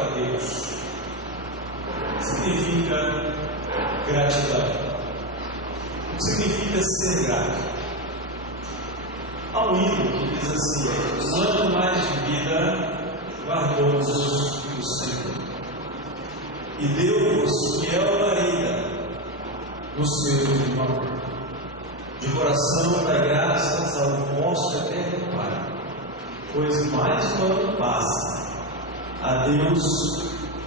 a Deus significa gratidão. O que significa ser grato? Há um hino que diz assim: um ano mais de vida guardou-nos o Senhor e deu-vos fiel varia no seu divino amor. De coração dai graças ao vosso eterno Pai, pois mais um ano passa. A Deus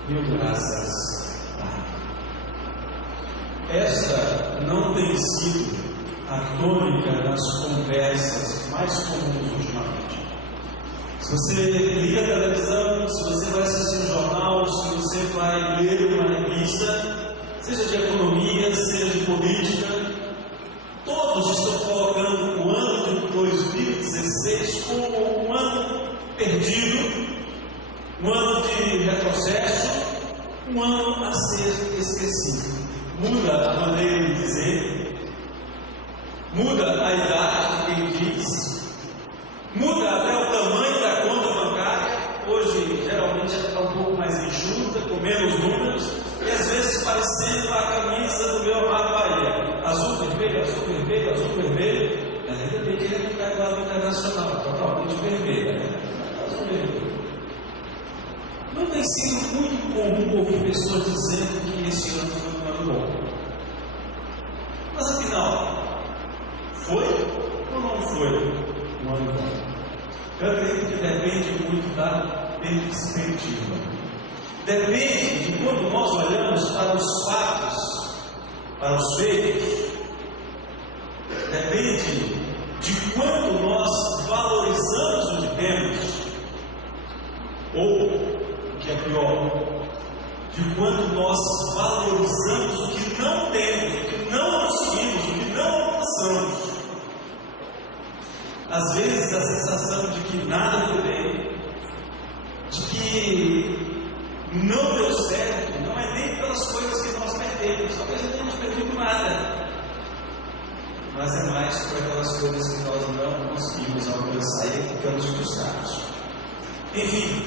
mil graças dai. Esta não tem sido a tônica das conversas mais comuns ultimamente. Se você liga a televisão, se você vai assistir um jornal, se você vai ler uma revista, seja de economia, seja de política, todos estão colocando o ano de 2016 como um ano perdido, um ano de retrocesso, um ano a ser esquecido. Muda a maneira de dizer, muda a idade de quem diz, muda até o tamanho da conta bancária. Hoje geralmente ela está um pouco mais enxuta, com menos números, e às vezes parecendo a camisa do meu amado Bahia: azul, vermelho, azul, vermelho, azul, vermelho. Mas ainda bem que ele é um cartão internacional, totalmente vermelho, azul, vermelho. Não tem sido muito comum ouvir pessoas dizendo que esse ano foi um ano bom. Mas afinal, foi ou não foi um ano bom? Eu acredito que depende muito da perspectiva. Depende de quando nós olhamos para os fatos, para os feitos. Depende de quando nós valorizamos o que temos, ou, o que é pior, de quando nós valorizamos o que não temos, o que não conseguimos, o que não alcançamos. Às vezes a sensação de que nada foi bem, de que não deu certo, não é nem pelas coisas que nós perdemos. Talvez não tenhamos perdido nada, mas é mais por aquelas coisas que nós não conseguimos alcançar e ficamos frustrados. Enfim,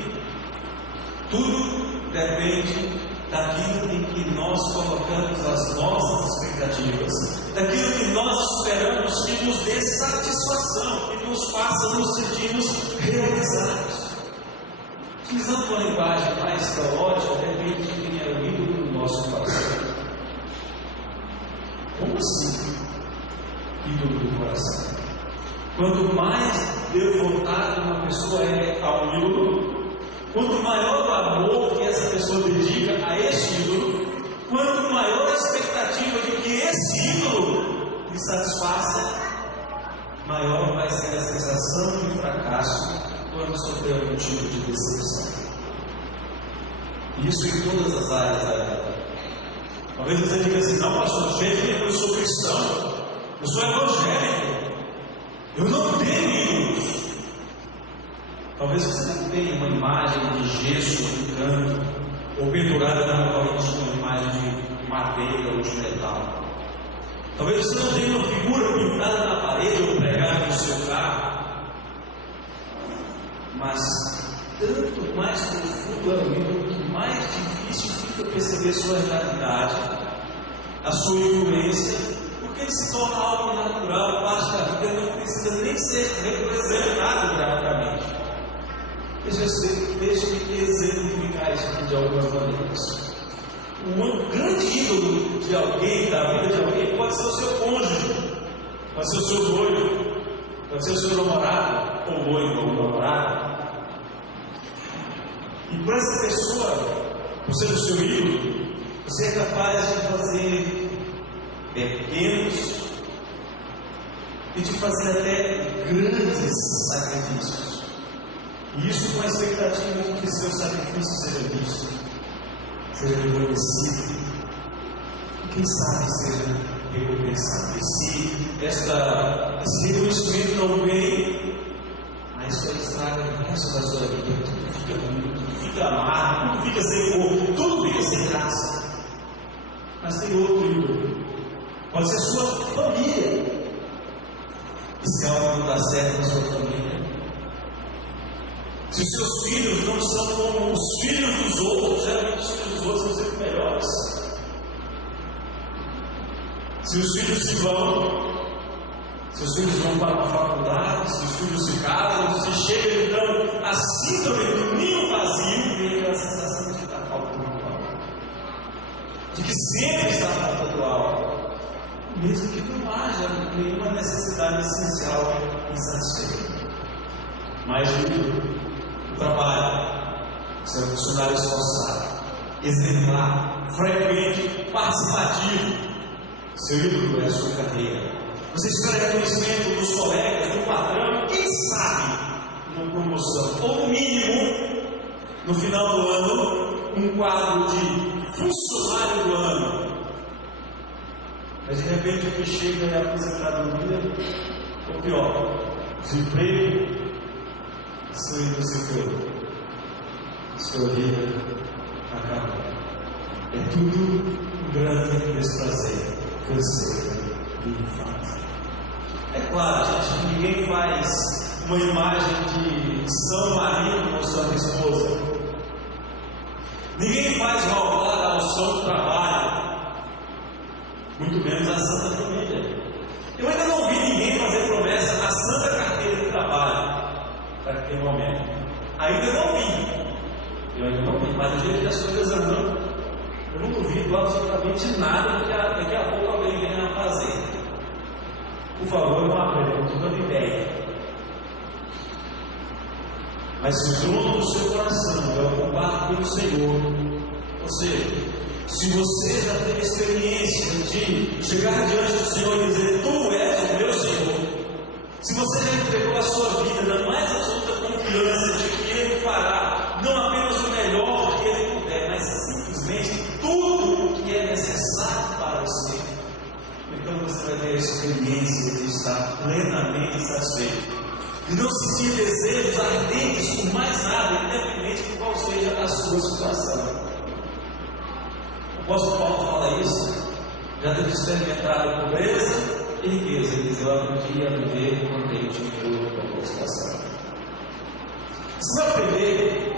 tudo depende daquilo em que nós colocamos as nossas expectativas, daquilo que nós esperamos que nos dê satisfação, que nos faça nos sentirmos realizados. Utilizando uma linguagem mais teológica, depende de quem é o ídolo do nosso coração. Como assim, ídolo do coração? Quanto mais devotado uma pessoa é ao ídolo, quanto maior o amor que essa pessoa dedica a esse ídolo, quanto maior a expectativa de que esse ídolo lhe satisfaça, maior vai ser a sensação de fracasso quando sofrer algum tipo de decepção. Isso em todas as áreas da vida. Talvez você diga assim: não, pastor, eu sou cristão, eu sou evangélico, eu não tenho ídolos. Talvez você não tenha uma imagem de gesso no canto, ou pendurada na corrente uma imagem de madeira ou de metal. Talvez você não tenha uma figura pintada na parede ou pregada no seu carro. Mas tanto mais profundo é o ídolo, que mais difícil fica perceber sua realidade, a sua influência, porque ele se torna algo natural, parte da vida, não precisa nem ser representado graficamente. Deixe-me exemplificar isso aqui de algumas maneiras. Um grande ídolo de alguém, da vida de alguém, pode ser o seu cônjuge, pode ser o seu noivo, pode ser o seu namorado, ou noivo, ou namorado. E para essa pessoa, por ser o seu ídolo, você é capaz de fazer pequenos e de fazer até grandes sacrifícios. E isso com a expectativa de que seu sacrifício seja visto, seja reconhecido, e quem sabe seja recompensado. E se esse reconhecimento não vem, aí isso estraga o resto da sua vida. Tudo fica ruim, tudo fica amargo, tudo fica sem cor, tudo fica sem graça. Mas tem outro ídolo. Pode ser sua família. E se algo não dá certo na sua família, se os seus filhos não são como os filhos dos outros, seus filhos se vão, seus filhos vão para a faculdade, seus filhos se casam, se chega então a síndrome do ninho vazio, e aquela sensação de que está faltando algo, de que sempre está faltando algo, mesmo que não haja nenhuma necessidade essencial insatisfeita. Mas o trabalho, você é um funcionário esforçado, exemplar, frequente, participativo, seu ídolo é a sua carreira. Você espera reconhecimento dos colegas, do patrão, quem sabe uma promoção, ou no mínimo, no final do ano, um quadro de funcionário do ano. Mas de repente o que chega é a aposentadoria, ou pior, desemprego, seu ídolo se foi, sua vida acabou. É tudo um grande desprazer, canseira e infância. É claro, gente, que ninguém faz uma imagem de São Marido mostrando a esposa. Ninguém faz uma altar ao Santo Trabalho, muito menos a Santa Família. Eu ainda não vi ninguém fazer promessa à Santa Carteira de Trabalho para aquele momento. Ainda não vi. Eu ainda não vi, mas do jeito que as coisas andam, eu não duvido absolutamente nada do que daqui a pouco alguém venha a fazer. Por favor, não aprenda, eu estou dando ideia. Mas se o trono do seu coração é ocupado pelo Senhor, ou seja, se você já teve experiência de chegar diante do Senhor e dizer: Tu és o meu Senhor, se você já entregou a sua vida na mais absoluta confiança de que Ele fará não apenas o melhor que Ele puder, mas simplesmente tudo o que é necessário para você, então você vai ter a experiência de estar plenamente satisfeito, de não sentir desejos ardentes por mais nada, independente de qual seja a sua situação. O apóstolo Paulo fala isso, já teve experimentado pobreza e riqueza. Ele diz: Eu aprendi a viver contente em toda a qualquer situação. Você vai aprender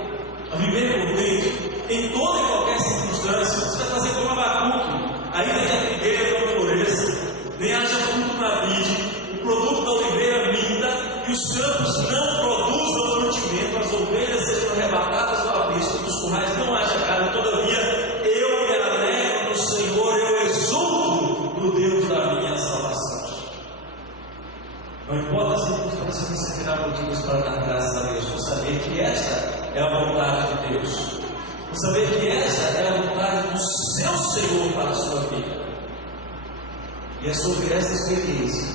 a viver contente em toda e qualquer circunstância. Você vai fazer como Abacuque, ainda que a figueira não floresça, nem haja fruto na vide, o produto da oliveira minta, e os campos não produzam mantimento, as ovelhas sejam arrebatadas do abismo, dos currais não haja carne. Todavia eu me alegro no Senhor, eu exulto no Deus da minha salvação. Não importa as circunstâncias, você terá motivos para dar graças a Deus, por saber que esta é a vontade de Deus, por saber que esta é a vontade do seu Senhor para a sua vida. E é sobre essa experiência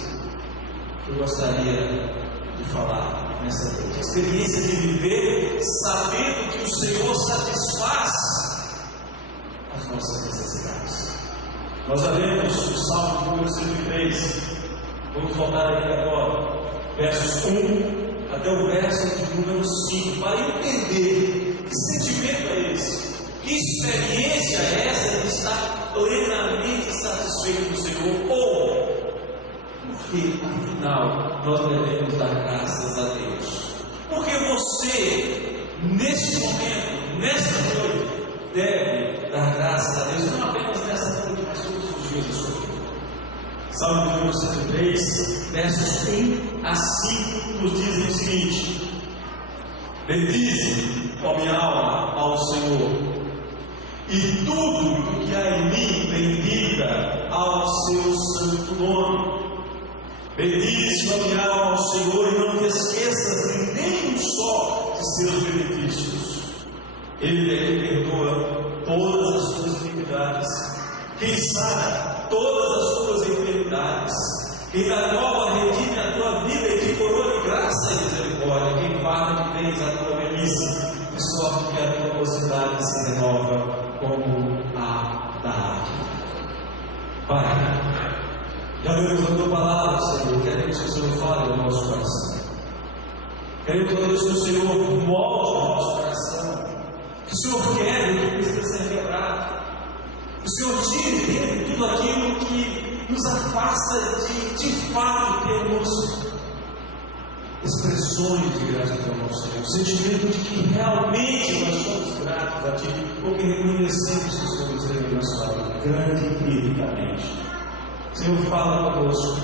que eu gostaria de falar nessa noite. A experiência de viver sabendo que o Senhor satisfaz as nossas necessidades. Nós já lemos o Salmo número 103. Vamos voltar aqui agora, versos 1 até o verso de número 5, para entender que sentimento é esse, que experiência é essa de estar plenamente satisfeito do Senhor, ou porque, afinal, nós devemos dar graças a Deus. Porque você, neste momento, nesta noite, deve dar graças a Deus, não apenas nessa noite, mas todos os dias da sua vida. Salmo número 103, versos 1 a 5, nos dizem o seguinte: Bendize, ó minha alma, ao Senhor, e tudo o que há em mim bendiga ao seu santo nome. Bendize, ó minha alma, ao Senhor, e não te esqueças de nenhum só de seus benefícios. Ele é quem perdoa todas as suas iniquidades, quem sara todas as suas enfermidades, quem dá nova redime a tua vida e te coroa de graça e misericórdia, quem guarda de bens a tua velhice, de sorte que a tua mocidade se renova como a da águia. Pai, já vemos a tua palavra, Senhor, queremos que o Senhor fale no nosso coração. Queremos que o Senhor molde o nosso coração, que o Senhor quer o que precisa ser quebrado, que o Senhor tire dele tudo aquilo que nos afasta de fato termos expressões de gratidão ao Senhor, o sentimento de que realmente nós somos gratos a Ti, porque reconhecemos que o Senhor nos deu na sua vida, grande e infinitamente. Senhor, fala conosco.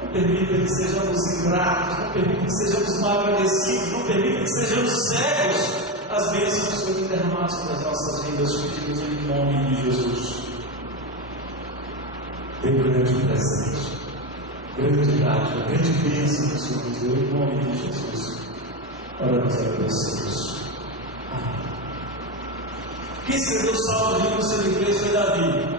Não permita que sejamos ingratos, não permita que sejamos mal agradecidos, não permita que sejamos cegos às bênçãos que o Senhor derramar sobre as nossas vidas, pedimos em nome de Jesus. Tem grande presente, grande dádiva, grande bênção que o Senhor nos deu, em nome de Jesus. Oramos e agradecemos. Amém. Quem escreveu o Salmo de 103 foi Davi.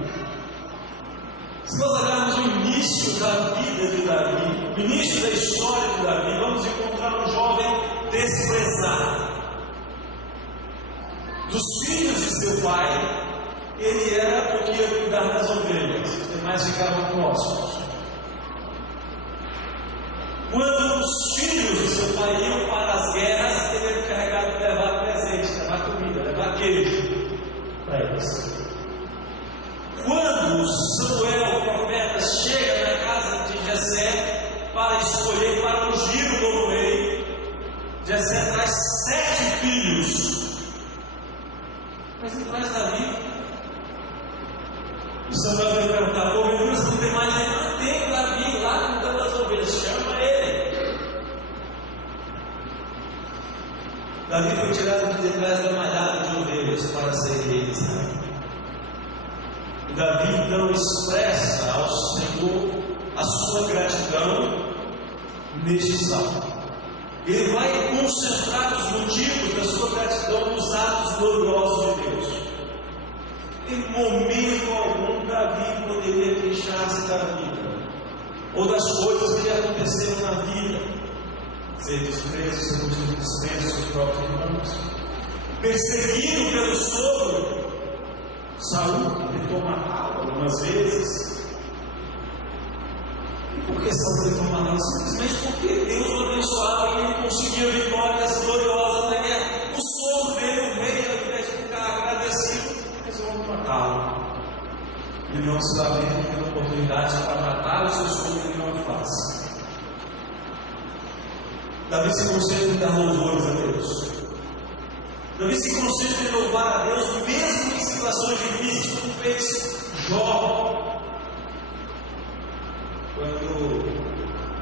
Se nós olharmos o início da vida de Davi, o início da história de Davi, vamos encontrar um jovem desprezado. Dos filhos de seu pai, ele era o que ia cuidar das ovelhas, os demais ficavam próximos. Quando os filhos de seu pai iam para as guerras, ele era encarregado de levar presente, levar comida, levar queijo para eles. Quando Samuel, o profeta, chega na casa de Jessé para escolher, para ungir o novo rei, Jessé traz 7 filhos, mas não traz Davi. O Samuel vai perguntar: porventura você não tem mais nenhum? Tem Davi lá cuidando das ovelhas, chama ele. Davi foi tirado de detrás da malhada de ovelhas para ser rei de Israel. E Davi então expressa ao Senhor a sua gratidão neste salmo. Ele vai concentrar os motivos da sua gratidão nos atos gloriosos de Deus. Em momento algum Davi poderia queixar-se da vida, ou das coisas que lhe aconteceram na vida, ser desprezo, ser motivo de desprezo seus próprios irmãos, perseguido pelo sogro Saul, que tentou matá-lo algumas vezes. E por que Saul tentou matá-lo? Simplesmente porque Deus o abençoava e ele conseguia vitórias gloriosas na guerra. O sogro dele, o rei, ao invés de ficar agradecido, resolveu matá-lo. Ele não se dá bem tendo oportunidades para matar o seu sogro, ele não faz. Davi se concentra em dar louvores a Deus. Davi se concentra em louvar a Deus, mesmo em situações difíceis, como fez Jó, quando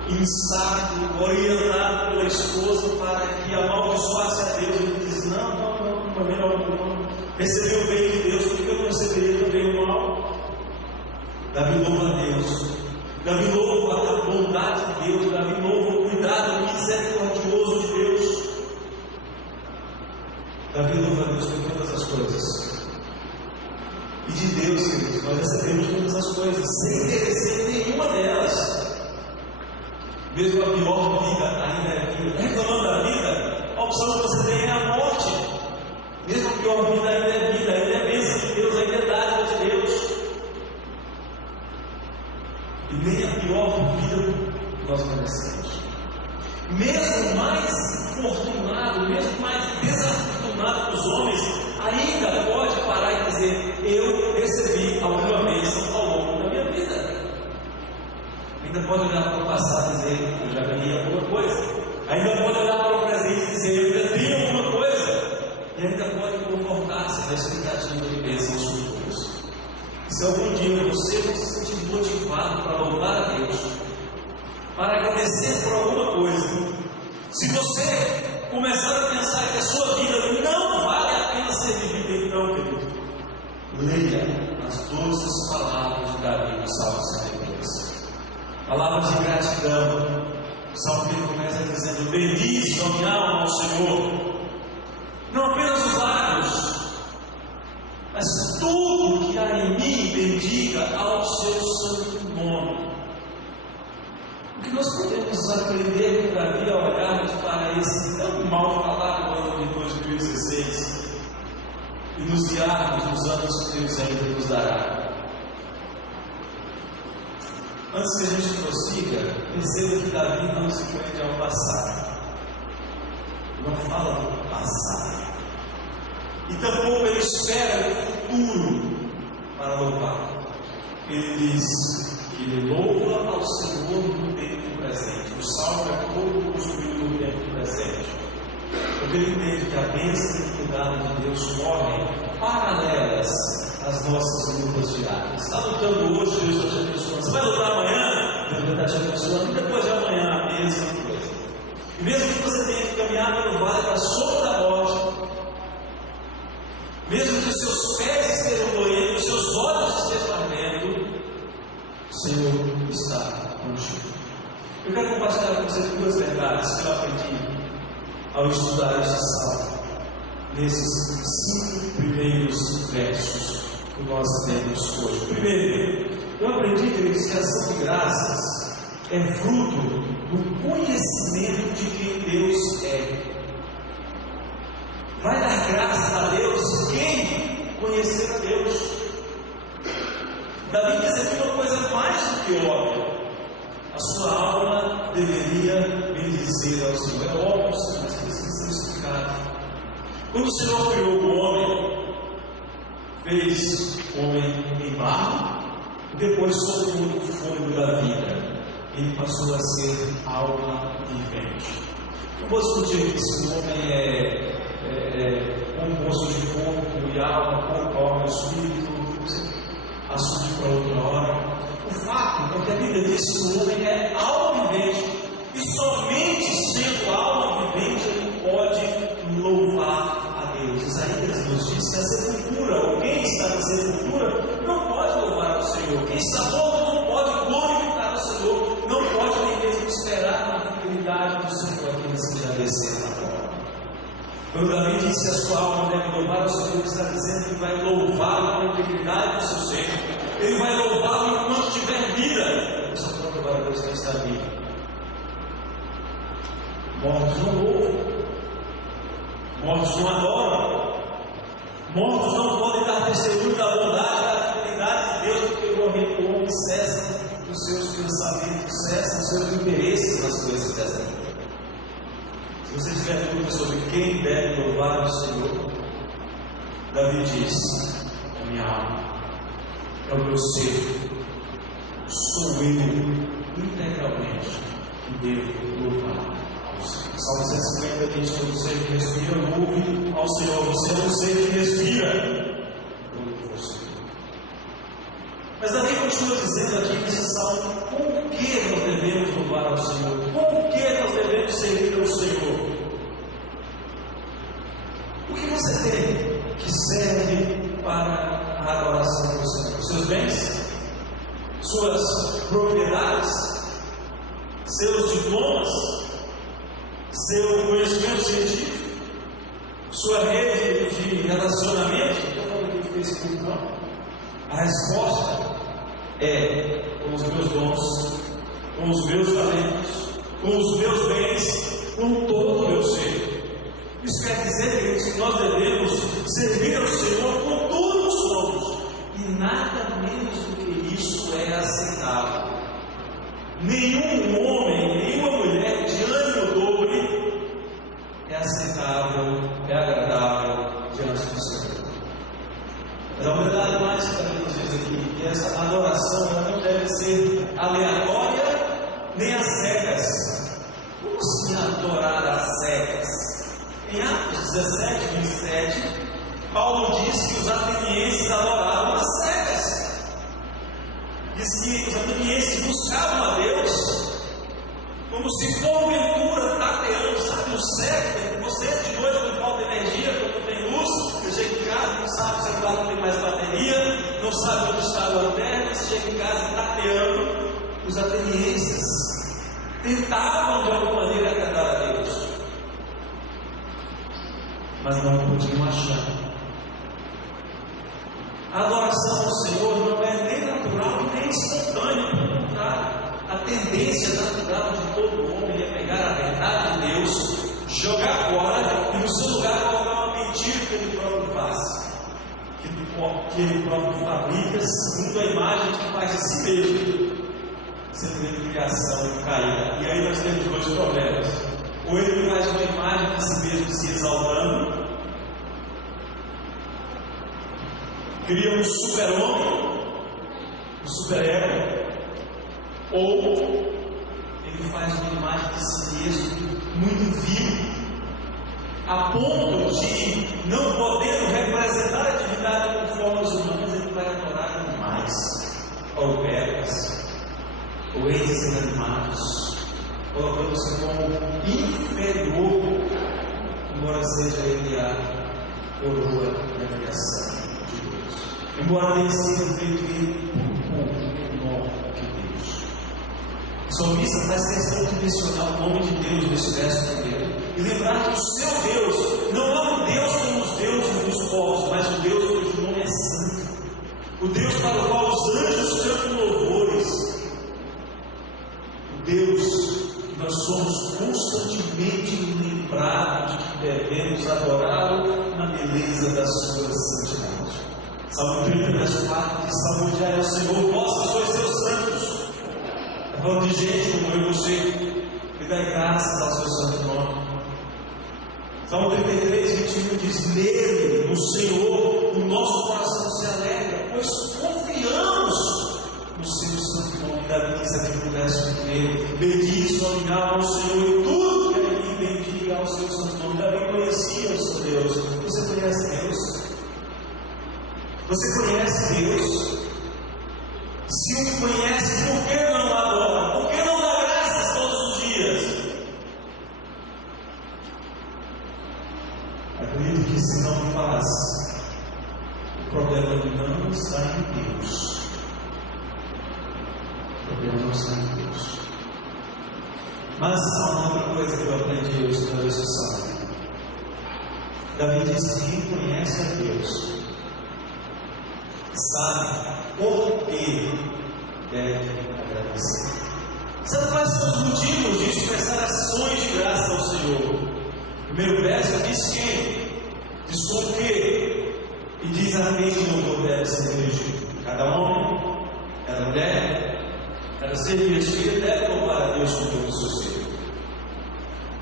insábio, orientado pela esposa para que amaldiçoasse a Deus, ele diz: não, de maneira alguma, receber o bem de Deus, porque eu não receberia também o mal. Davi louva a Deus, Davi louva a bondade de Deus, Davi louva o cuidado misericordioso de Deus. Davi louva a Deus por todas as coisas. E de Deus, queridos, nós recebemos todas as coisas, sem merecer nenhuma delas. Mesmo a pior vida ainda é vida. Reclamando da vida, a opção que você tem é a morte. Mesmo a pior vida ainda é vida, ainda é bênção de Deus, ainda é dádiva de Deus. E nem a pior vida nós merecemos. Mesmo mais fortunado, mesmo mais desafortunado dos homens, ainda pode parar e dizer: eu recebi alguma bênção ao longo da minha vida. Ainda pode olhar para o passado e dizer: eu já ganhei alguma coisa. Ainda pode olhar para o presente e dizer: eu já tenho alguma coisa. E ainda pode confortar-se na expectativa de bênçãos futuras. Se algum dia você não se sentir motivado para louvar a Deus, para agradecer por alguma coisa, se você começar a pensar que a sua vida não vale a pena ser vivida, então, querido, leia as doces palavras de Davi no Salmo 103. Palavras de gratidão. O Salmo que começa dizendo: bendize a minha alma ao Senhor. Não apenas os lábios, mas tudo que há em mim bendiga ao seu santo nome. O que nós podemos aprender com Davi ao olharmos para esse tão mal falado ano de 2016 e nos guiarmos nos anos que Deus ainda nos dará? Antes que a gente prossiga, perceba que Davi não se prende ao passado, não fala do passado, e tampouco ele espera o futuro para louvar. Ele diz que ele louva ao Senhor no tempo presente. O salmo é todo construído no tempo presente, porque ele entende que a bênção e o cuidado de Deus correm paralelas às as nossas lutas diárias. Está lutando hoje, Deus está te abençoando. Você vai lutar amanhã, Deus vai estar te abençoando. E depois de amanhã, a mesma coisa. E mesmo que você tenha que caminhar pelo vale da sombra da morte, mesmo que os seus pés estejam doendo, os seus olhos estejam ardendo, o Senhor está contigo. Eu quero compartilhar com você duas verdades que eu aprendi ao estudar este salmo, nesses 5 primeiros versos que nós temos hoje. Primeiro, eu aprendi, queridos, que a ação de graças é fruto do conhecimento de quem Deus é. Vai dar graças a Deus quem conhecer a Deus. Davi diz aqui uma coisa mais do que óbvia: a sua alma deveria bendizer ao Senhor. É óbvio, mas precisa ser explicado. Quando o Senhor criou o homem, fez o homem em barro, e depois soltou o fôlego da vida. Ele passou a ser alma vivente. Eu vou discutir se o homem é composto de corpo e alma, corpo, alma e espírito. Assunto para outra hora. O fato é que a Bíblia diz que o homem é alma vivente, e somente sendo alma vivente ele pode louvar a Deus. Isaías nos diz que a sepultura, ou quem está na sepultura, não pode louvar ao Senhor. Quem está morto não pode glorificar o Senhor, não pode nem mesmo esperar na fidelidade do Senhor aqueles que já desceram na terra. Quando Davi diz que a sua alma deve louvar o Senhor, ele está dizendo que vai louvá-lo com a integridade do seu ser. Ele vai louvá-lo enquanto tiver vida. Eu só pode louvar a Deus que está vivo. Mortos não louvam, mortos não adoram, mortos não podem dar testemunho da bondade, da fidelidade de Deus, porque o homem cessa os seus pensamentos, cessa os seus interesses nas coisas dessa vida. Se você tiver dúvida sobre quem deve louvar o Senhor, Davi diz: a minha alma, é o meu ser, sou eu integralmente que devo louvar ao Senhor. Salmo 150 diz: todo ser que respira, louve ao Senhor. Você é um ser que respira, louve ao Senhor. Mas Davi continua dizendo aqui nesse salmo: por que nós devemos louvar ao Senhor? Por que nós devemos servir ao Senhor? O que você tem que serve para a adoração do Senhor? Os seus bens? Suas propriedades? Seus diplomas? Seu conhecimento científico? Sua rede de relacionamento? Não estou falando aqui de Facebook, não. A resposta é com os meus dons, com os meus talentos, com os meus bens, com todo o meu ser. Isso quer dizer, queridos, que nós devemos servir ao Senhor com tudo que somos, e nada menos do que isso é aceitável. Nenhum homem, nenhuma mulher de ânimo dobre é aceitável, é agradável diante do Senhor. Mas a verdade mais que também nos diz aqui, que essa adoração ela não deve ser aleatória nem às cegas. Como se adorar às cegas? Em Atos 17, 27, Paulo diz que os atenienses adoravam às cegas. Diz que os atenienses buscavam a Deus como se porventura tateando, sabe, o cego. Você de noite não falta energia, quando não tem luz, você chega em casa, não sabe se o celular não tem mais bateria, não sabe onde está a lanterna, você chega em casa tateando. Os atenienses tentavam de alguma maneira agradar a Deus, mas não podiam achar. A adoração ao Senhor não é nem natural nem espontânea, pelo contrário. A tendência natural de todo homem é pegar a verdade de Deus, jogar fora e no seu lugar colocar uma mentira que ele próprio faz, que ele próprio fabrica segundo a imagem que faz de si mesmo, sendo ele criação caída. E aí nós temos dois problemas: ou ele faz uma imagem de si mesmo se exaltando, cria um super-homem, um super-herói, ou ele faz uma imagem de si mesmo muito vil, a ponto de, não podendo representar a atividade com formas humanas, ele vai bens inanimados, colocando você como inferior, embora seja ele a coroa da criação de Deus. Embora tenha sido feito ele menor que Deus. O salmista faz questão de mencionar o nome de Deus nesse verso primeiro e lembrar que o seu Deus não é um Deus como os deuses dos povos, mas um Deus cujo nome é santo. O Deus para o qual os anjos cantam louvores. O Deus que nós somos constantemente lembrados de que devemos adorá-lo na beleza da sua santidade. Salmo 30, verso 4 diz: salmodiai ao Senhor, vós sois seus santos. Está falando de gente como eu e você, que dá graças ao seu santo nome. Salmo 33, 21 diz: nele, no Senhor, o nosso coração se alegra, pois confiamos no seu santo nome. Davi diz aqui no verso 1: bendize a minha alma ao Senhor e tudo que é em mim bendiga ao seu santo nome. Davi conhecia o seu Deus. Você conhece Deus? Você conhece Deus? Se o conhece, por que não adora? Por que não dá graças todos os dias? Acredito que se não faz, o problema não está em Deus. O problema não está em Deus. Mas há uma outra coisa que eu aprendi hoje na discussão. Davi diz que quem conhece a Deus sabe por que deve agradecer. Sabe quais são os motivos de expressar ações de graça ao Senhor? O primeiro verso diz quem? Diz com que? E diz a quem o louvor deve ser dirigido. Cada homem, cada mulher, cada ser e filho deve louvar a Deus com todo o seu ser.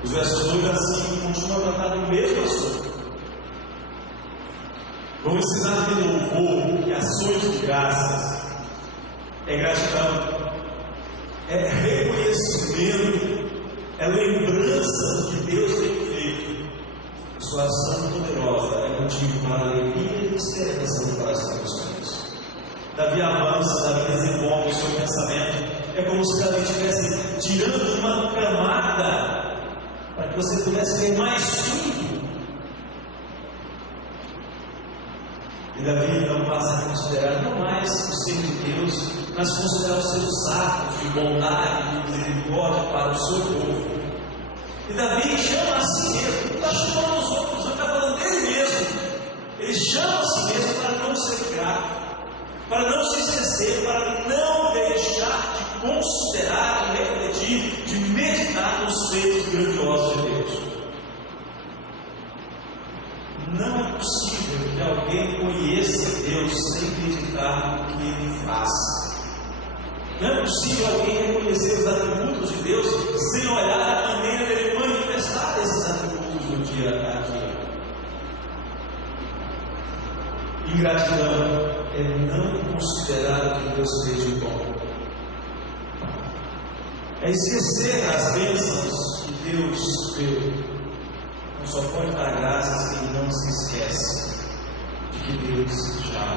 Os versos 2 a 5 continuam a tratar do mesmo assunto. Vamos ensinar que louvor e ações de graças é gratidão, é reconhecimento, é lembrança do que Deus tem feito. Sua ação poderosa é motivo para alegria e esperança no coração dos filhos. Davi avança, Davi desenvolve o seu pensamento. É como se Davi estivesse tirando uma camada para que você pudesse ver mais fundo. E Davi então passa a considerar não mais o ser de Deus, mas considerar os seus atos de bondade e misericórdia para o seu povo. E Davi chama a si mesmo, não está chamando os outros, não está falando dele mesmo. Ele chama a si mesmo para não ser grato, para não se esquecer, para não deixar de considerar, de refletir, de meditar nos feitos grandiosos de Deus. Não é possível que alguém conheça Deus sem acreditar no que Ele faz. Não é possível alguém reconhecer os atributos de Deus sem olhar a maneira dele manifestar esses atributos no dia a dia. Ingratidão é não considerar o que Deus fez de bom. É esquecer as bênçãos que Deus deu. Não só pode dar graças quem não se esquece de que Deus já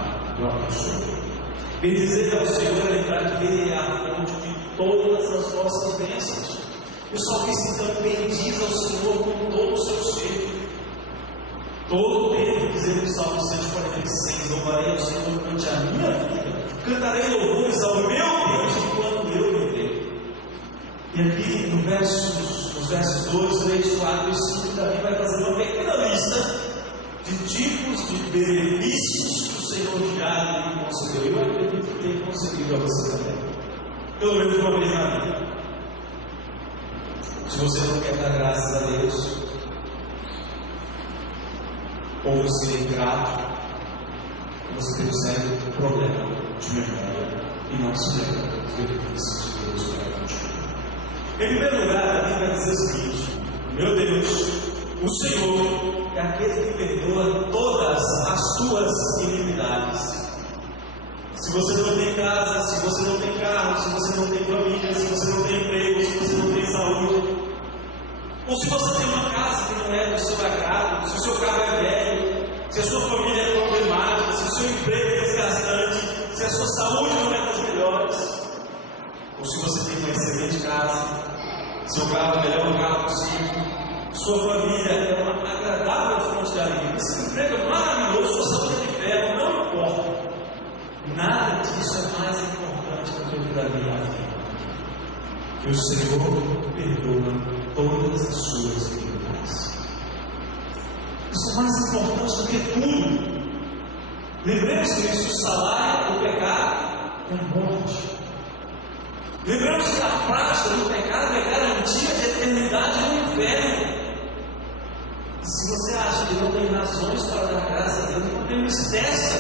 o abençoou. Bendizer ao Senhor é lembrar que Ele é a fonte de todas as nossas bênçãos. O salmista então bendiz ao Senhor com todo o seu ser. Todo o tempo, dizer no Salmo 146, louvarei ao Senhor durante a minha vida, cantarei louvores ao meu Deus enquanto eu viver. E aqui nos versos 2, 3, 4 e 5, Davi vai fazer uma pequena lista de tipos de benefícios que o Senhor já lhe concedeu. Eu acredito que tem concedido a você também, pelo menos uma vez na vida. Se você não quer dar graças a Deus, ou você é ingrato, você tem um sério problema de memória e não se lembra dos benefícios de Deus para contigo. Em primeiro lugar, Davi vai dizer o seguinte: meu Deus, o Senhor é aquele que perdoa todas as tuas iniquidades. Se você não tem casa, se você não tem carro, se você não tem família, se você não tem emprego, se você não tem saúde, ou se você tem uma casa que não é do seu agrado, se o seu carro é velho, se a sua família é problemática, se o seu emprego é desgastante, se a sua saúde não é das melhores, ou se você tem uma Seu carro é o melhor carro possível, sua família é uma agradável fonte de alegria, seu emprego é maravilhoso, sua saúde é de ferro, não importa. Nada disso é mais importante do que o que Davi afirma: que o Senhor perdoa todas as suas iniquidades. Isso é mais importante do que tudo. Lembremos que o salário do pecado é a morte. Lembramos que a prática do pecado é garantia de eternidade no inferno. E se você acha que não tem razões para dar graças a Deus, não esqueça.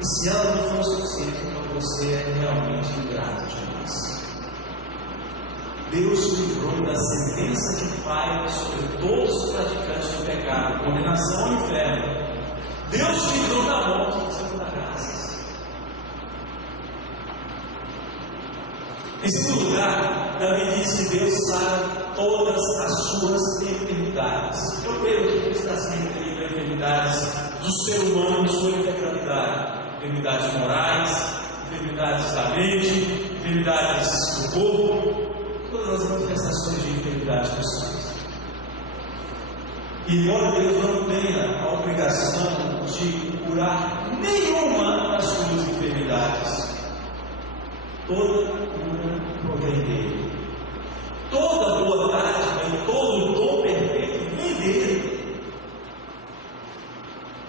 E se ela não for suficiente, então você é realmente ingrato demais. Deus livrou da sentença de Pai sobre todos os praticantes do pecado, condenação ao inferno. Deus livrou da morte, você não dá graças. Em segundo lugar, Davi diz que Deus sabe todas as suas enfermidades. Eu creio que Deus está se referindo a enfermidades do ser humano em sua integralidade: enfermidades morais, enfermidades da mente, enfermidades do corpo, todas as manifestações de enfermidade possíveis. E embora Deus não tenha a obrigação de curar nenhuma das suas enfermidades, toda cura provém dele. Toda boa dádiva e todo dom perfeito vem dele.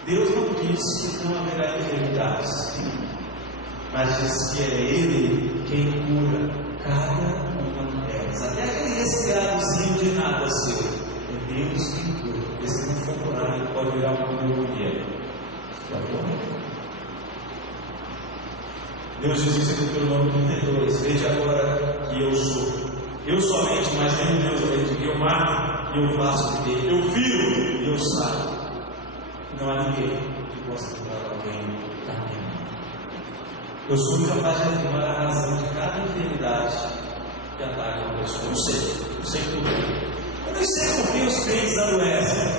Deus não disse que não haverá enfermidades, mas diz que é Ele quem cura cada uma delas. Até aquele resfriadozinho de nada seu, é Deus quem cura. Porque se não for curar, ele pode virar uma pneumonia. Deus diz isso em Deuteronômio 32: veja agora que eu sou. Eu somente, mas nem Deus além de que eu mato e eu faço o que eu firo e eu saio. Não há ninguém que possa curar alguém também. Eu sou incapaz de afirmar a razão de cada enfermidade que ataca uma pessoa. Eu sei tudo. Eu nem sei por que os crentes adoecem.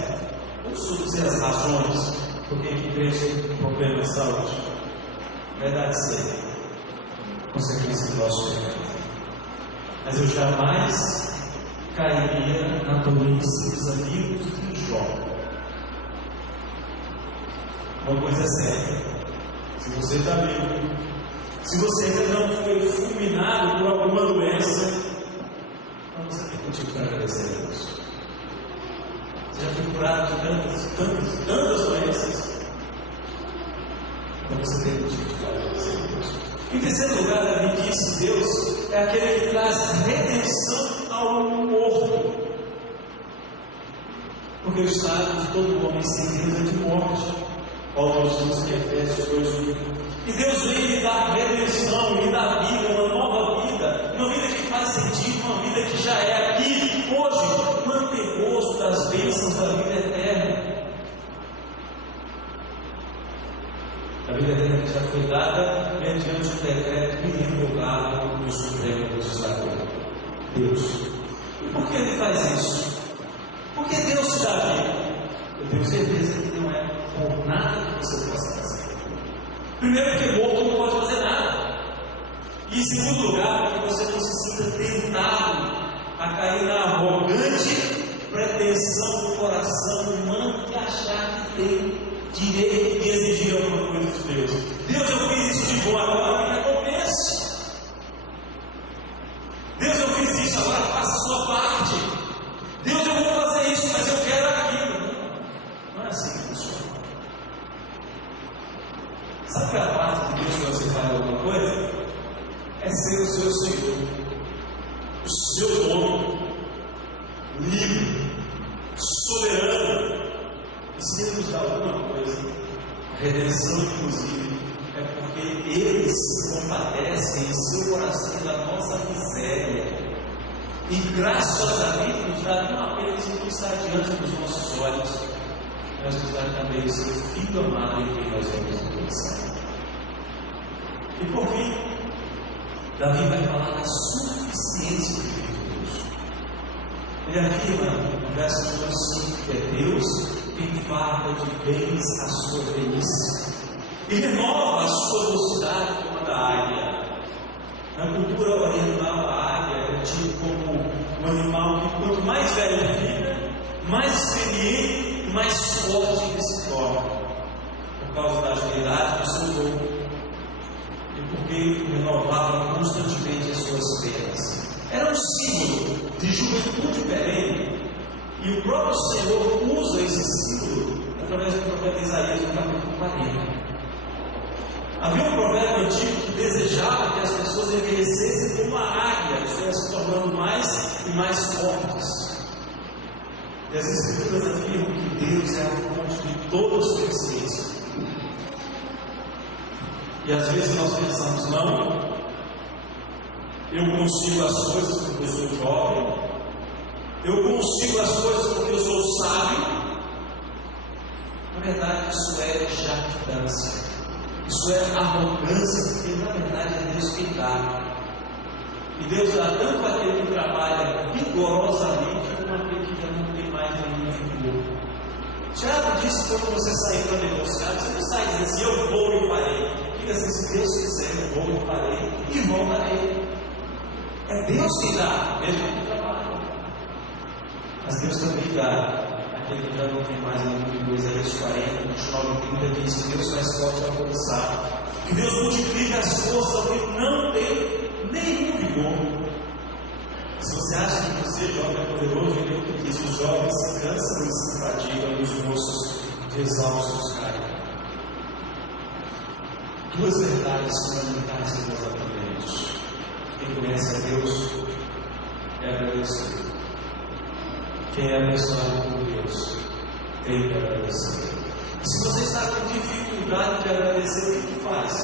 Eu sou dizer as razões por que crentes têm problema de saúde. Verdade seja, consequência do nosso pecado. Mas eu jamais cairia na tolice dos amigos de Jó. Uma coisa é certa: se você está vivo, se você ainda não foi fulminado por alguma doença, então você tem motivo para agradecer a Deus. Você já foi curado de tantas doenças, então você tem motivo para agradecer a Deus. Em terceiro lugar, Davi diz que Deus é aquele que traz redenção ao morto. Porque o estado de todo homem sem Deus é de morte. Paulo nos diz em Efésios 2:1. E Deus vem lhe dar redenção, lhe dar vida, uma nova vida, uma vida que faz sentido, uma vida que já é aqui, hoje, um antegosto das bênçãos da vida eterna. A vida eterna que já foi dada mediante o decreto irrevogável do Supremo Legislador, Deus. E por que Ele faz isso? Porque Deus te dá vida. Eu tenho certeza que não é por nada que você possa fazer. Primeiro, porque morto não pode fazer nada. E em segundo lugar, porque você não se sinta tentado a cair na arrogante pretensão do coração humano de achar que tem direito de exigir alguma coisa de Deus. Deus, eu fiz isso de bom, agora me recompense. Deus, eu fiz isso, agora faça a sua parte. Deus, eu vou fazer isso, mas eu quero aquilo. Não é assim que funciona. Sabe a parte de Deus que você faz alguma coisa? É ser o seu Senhor, o seu dono, livre, soberano. E se Ele nos dá alguma coisa, a redenção, inclusive, é porque Ele se compadece em seu coração da nossa miséria. E graciosamente nos dá não apenas o que está diante dos nossos olhos, mas nos dá também o seu Filho amado em quem nós vamos pensar. E por fim, Davi vai falar da suficiência de Deus. Ele afirma no verso 5 que é Deus quem farda de bens a sua velhice e renova a sua velocidade como a da águia. Na cultura oriental, a águia é tido como um animal que, quanto mais velho fica, mais experiente e mais forte ele se torna, por causa da agilidade do seu voo e porque renovava constantemente as suas penas. Era um símbolo de juventude perene, e o próprio Senhor usa esse símbolo através do profeta Isaías no capítulo 40. Havia um provérbio antigo que desejava que as pessoas envelhecessem como uma águia, isto é, se tornando mais e mais fortes. E as Escrituras afirmam que Deus é a fonte de toda a suficiência. E às vezes nós pensamos, não, eu consigo as coisas porque eu sou jovem, eu consigo as coisas porque eu sou sábio. Na verdade, isso é jactância. Isso é arrogância, porque na verdade é Deus que dá. E Deus dá tanto àquele que trabalha vigorosamente, como àquele que já não tem mais nenhum vigor. Tiago disse que quando você sair para negociar, você não sai dizendo assim, eu vou e farei. Diga assim, se Deus quiser, eu vou e farei, e voltarei. É Deus que dá, mesmo que trabalha. Mas Deus também dá. Aquele que já não tem mais nenhum vigor. Isaías 40, 29 e 30 diz que Deus faz forte ao cansado, que Deus multiplica as forças ao que não tem nenhum vigor. Se você acha que você, jovem, é poderoso, ele que diz: os jovens se cansam e se fatigam, e os moços exaustos caem. Duas verdades fundamentais que nós aprendemos: quem conhece a Deus é agradecido. Quem é abençoado por Deus tem que agradecer. E se você está com dificuldade de agradecer, o que faz?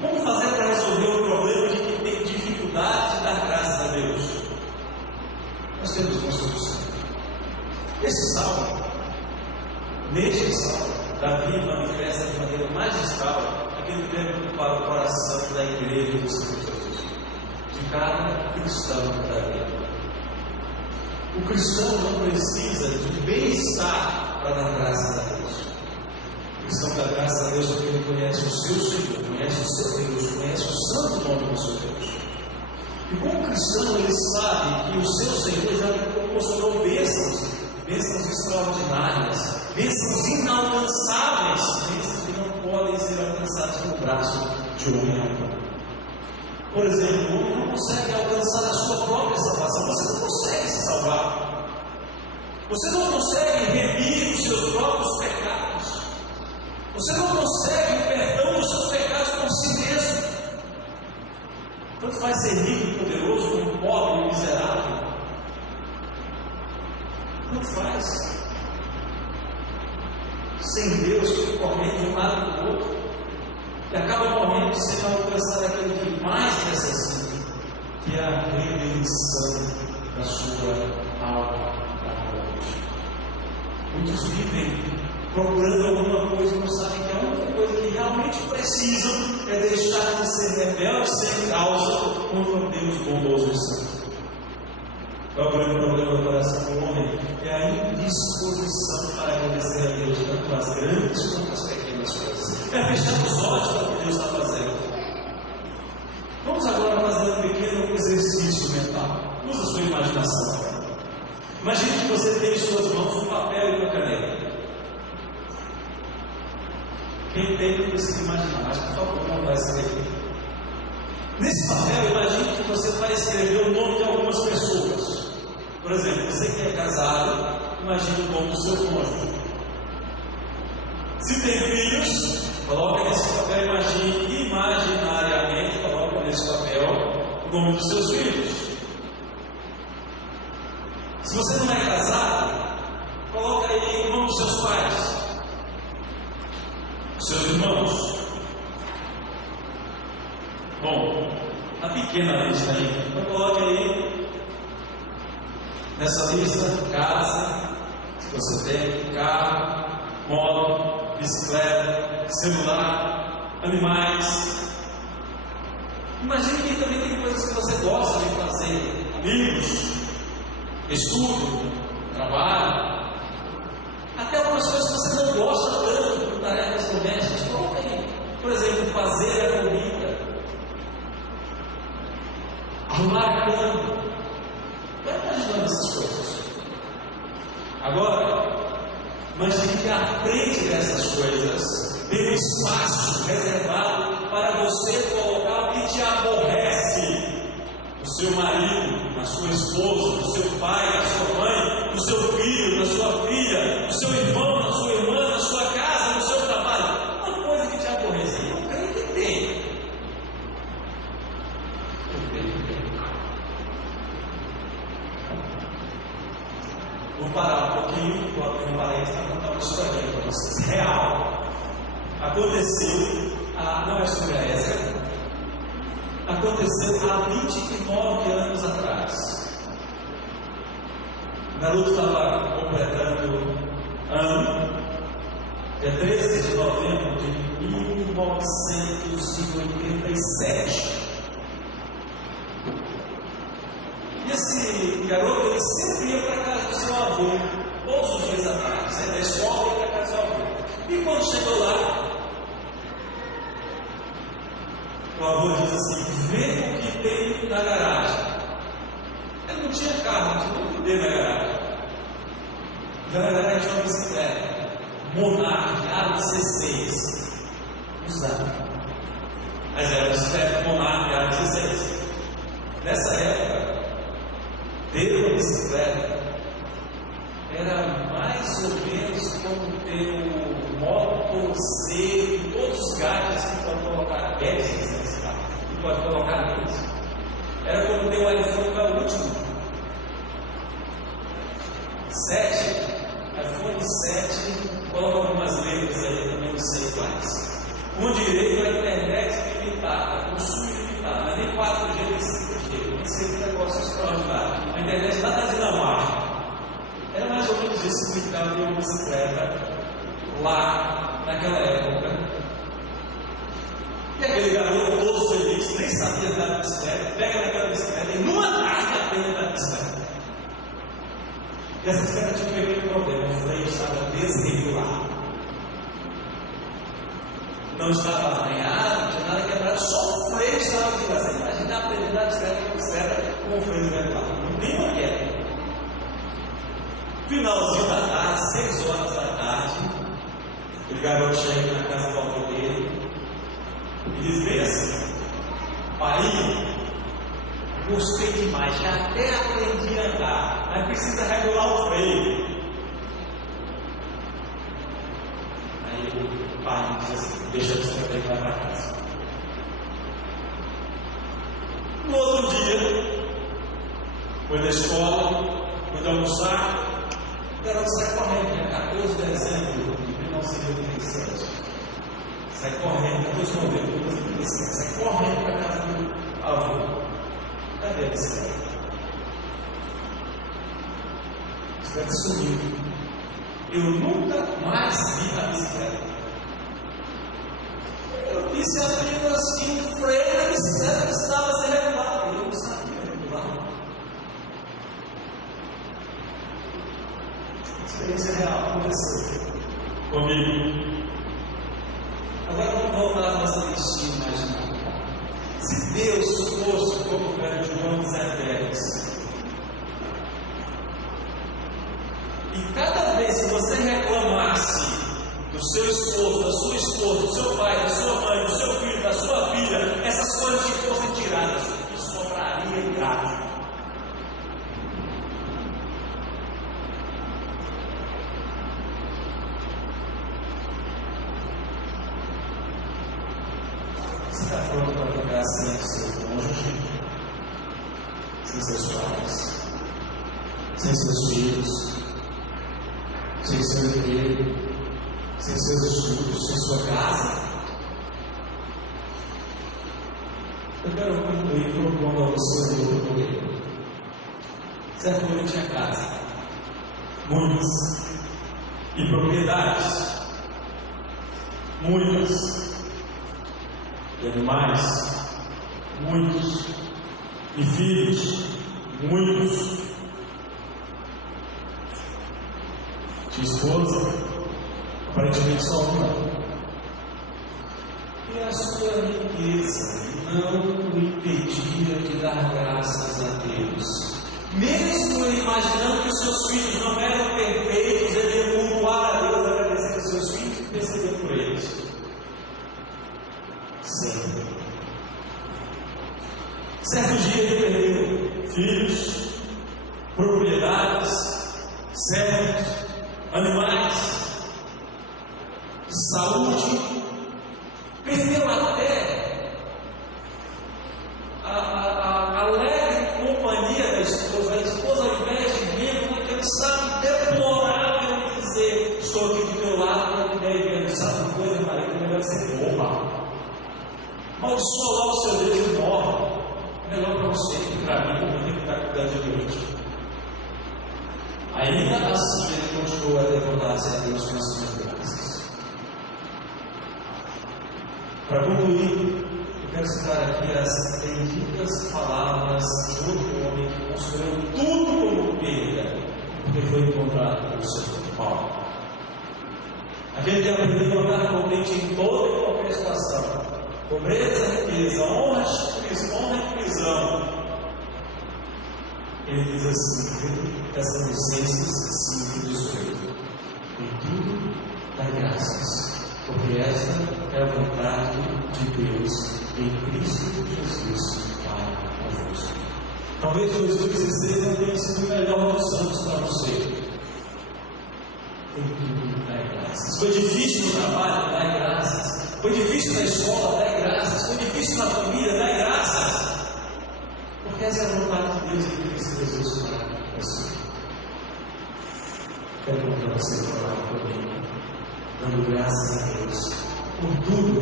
Como fazer para resolver o problema de quem tem dificuldade de dar graças a Deus? Nós temos uma solução. Esse salmo, neste salmo, Davi manifesta de maneira magistral aquele tempo para o coração da igreja do Senhor Jesus, de cada cristão da vida. O cristão não precisa de bem-estar para dar graças a Deus. O cristão dá graças a Deus porque ele conhece o seu Senhor, conhece o seu Deus, conhece o santo nome do seu Deus. E como cristão, ele sabe que o seu Senhor já lhe proporcionou bênçãos extraordinárias, bênçãos inalcançáveis, bênçãos que não podem ser alcançadas no braço de homem algum. Por exemplo, o homem não consegue alcançar a sua própria salvação. Você não consegue se salvar. Você não consegue remir os seus próprios pecados. Você não consegue o perdão dos seus pecados por si mesmo. Tanto faz ser rico e poderoso como pobre e miserável. Tanto faz. Sem Deus, fica correndo de um lado para o outro. E acaba morrendo sem alcançar aquilo que mais necessita, que é a redenção da sua alma da morte. Muitos vivem procurando alguma coisa e não sabem que a única coisa que realmente precisam é deixar de ser rebeldes sem causa contra um Deus bondoso e santo. Qual é o grande problema do coração do homem? É a indisposição para agradecer a Deus, tanto as grandes quanto as pequenas coisas. É fechar os olhos para o que Deus está fazendo. Vamos agora fazer um pequeno exercício mental. Usa a sua imaginação. Imagine que você tem em suas mãos um papel e uma caneta. Quem tem não precisa imaginar, mas por favor, não vai escrever. Nesse papel, imagine que você vai escrever o nome de algumas pessoas. Por exemplo, você que é casado, imagine o nome do seu cônjuge. Se tem filhos, coloque nesse papel, imaginariamente, coloque nesse papel o nome dos seus filhos. Se você não é casado, coloque aí o nome dos seus pais, dos seus irmãos. Bom, a pequena lista aí, então coloque aí nessa lista: casa, se você tem, carro, moto, bicicleta, celular, animais. Imagine que também tem coisas que você gosta de fazer: amigos, estudo, trabalho, até algumas coisas que você não gosta tanto, por tarefas domésticas. Coloque aí, por exemplo, fazer a comida. marcando. Vai imaginando essas coisas. Agora, imagine que à frente dessas coisas tem um espaço reservado para você colocar o que te aborrece. No seu marido, na sua esposa, no seu pai, na sua mãe, no seu filho, na sua filha, no seu irmão, na sua irmã, na sua casa, no seu trabalho. Uma coisa que te aborrece. Eu creio que tem. Eu creio que tem. Vou parar um pouquinho, vou abrir um parênteses para contar uma historinha para vocês. Real. Aconteceu, não é sobre a Ezra. Aconteceu há 29 anos atrás. O garoto estava completando ano, dia 13 de novembro de 1987. E esse garoto, ele sempre ia para a casa do seu avô, todos os dias à tarde, saía da escola e ia para a casa do seu avô. E quando chegou lá, o avô diz assim: vê o que tem na garagem. Ele não tinha carro, não tinha o que ter na garagem. Na garagem tinha uma bicicleta Monarch aro 16 usada. Mas era uma bicicleta Monarch aro 16. Nessa época, ter uma bicicleta era mais ou menos como ter o motor C e todos os gadgets que pode colocar gadgets nesse carro, que pode colocar neles. Era como ter o iPhone da última 7, iPhone 7, coloca algumas letras aí, também não sei quais. Com direito à internet limitada, consumo ilimitado, mas nem 4G nem 5G, esse é um negócio extraordinário. A internet lá da Dinamarca. Era mais ou menos isso que significava ter uma bicicleta lá naquela época. E aquele garoto todo feliz, nem sabia andar de bicicleta, pega naquela bicicleta e numa tarde aprende a andar de bicicleta. E essa bicicleta tinha um pequeno problema, o freio estava desregular. Não estava arranhado, não tinha nada quebrado, só o freio estava desregulado. Imagina aprender a andar de bicicleta com o freio desregulado. Não tem uma queda. Finalzinho da tarde, 6 horas da tarde, o garoto chega na casa do avô dele e diz bem assim: pai, gostei demais, já até aprendi a andar, mas precisa regular o freio. Aí o pai diz assim: deixa a bicicleta e vai para casa. No outro dia, foi da escola, foi de almoçar. O garoto sai correndo, dia 14 de dezembro de 1987. Sai correndo, 14 de novembro de 1987. Sai correndo para a casa do avô. Cadê a bicicleta? A bicicleta sumiu. Eu nunca mais vi a bicicleta. Eu disse apenas que o freio da bicicleta precisava ser regulado. Eu não sabia regular. Experiência real aconteceu comigo. Agora vamos voltar à nossa listinha imaginária. Se Deus fosse como o velho João Zé e cada vez que você reclamasse do seu esposo, da sua esposa, do seu pai, da sua mãe, do seu filho, da sua filha, essas coisas que fossem tiradas, isso sobraria grato. Você está pronto para ficar sem o seu cônjuge, sem seus pais, sem seus filhos, sem seu emprego, sem seus estudos, sem sua casa? Eu quero concluir propondo ao Senhor outro problema. Certo homem tinha casa, muitas, e propriedades, muitas. E animais, muitos, e filhos, muitos. Tinha esposa, aparentemente só uma. E a sua riqueza não o impedia de dar graças a Deus. Mesmo ele imaginando que os seus filhos não eram perfeitos, ele ia cultuar a Deus, agradecer aos seus filhos e perceber por eles. Sempre. Certo dia ele perdeu filhos, propriedades, servos, animais, saúde, perdeu até a leve companhia da esposa. A esposa, ao invés de ver uma canção deplorável de dizer: estou aqui do teu lado, e daí vendo, sabe uma coisa, marido, melhor ser boba. Amaldiçoa logo o seu Deus e morre. Melhor para você que para mim, eu vou ter que estar cuidando de Deus. Ainda assim, ele continuou a devotar-se a Deus com as suas graças. Para concluir, eu quero citar aqui as benditas palavras de outro homem que considerou tudo como perda, porque foi encontrado pelo Senhor, Paulo. Aquele que aprendeu a andar contente em toda e qualquer situação. Pobreza, riqueza, honra e prisão. Ele diz assim, Tessalonicenses 5:18: em tudo dai graças, porque esta é a vontade de Deus em Cristo Jesus para convosco. Talvez 2016 não tenha sido o melhor dos anos para você. Em tudo dai graças. Foi difícil no trabalho? Dai graças. Foi difícil na escola? Dai graças. Foi difícil na família? Dai graças. Porque essa é a vontade de Deus em Cristo Jesus para você. Quero convidar você a orar comigo, dando graças a Deus por tudo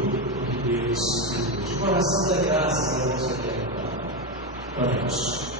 que Deus fez. De coração dá graças a Deus. Oremos.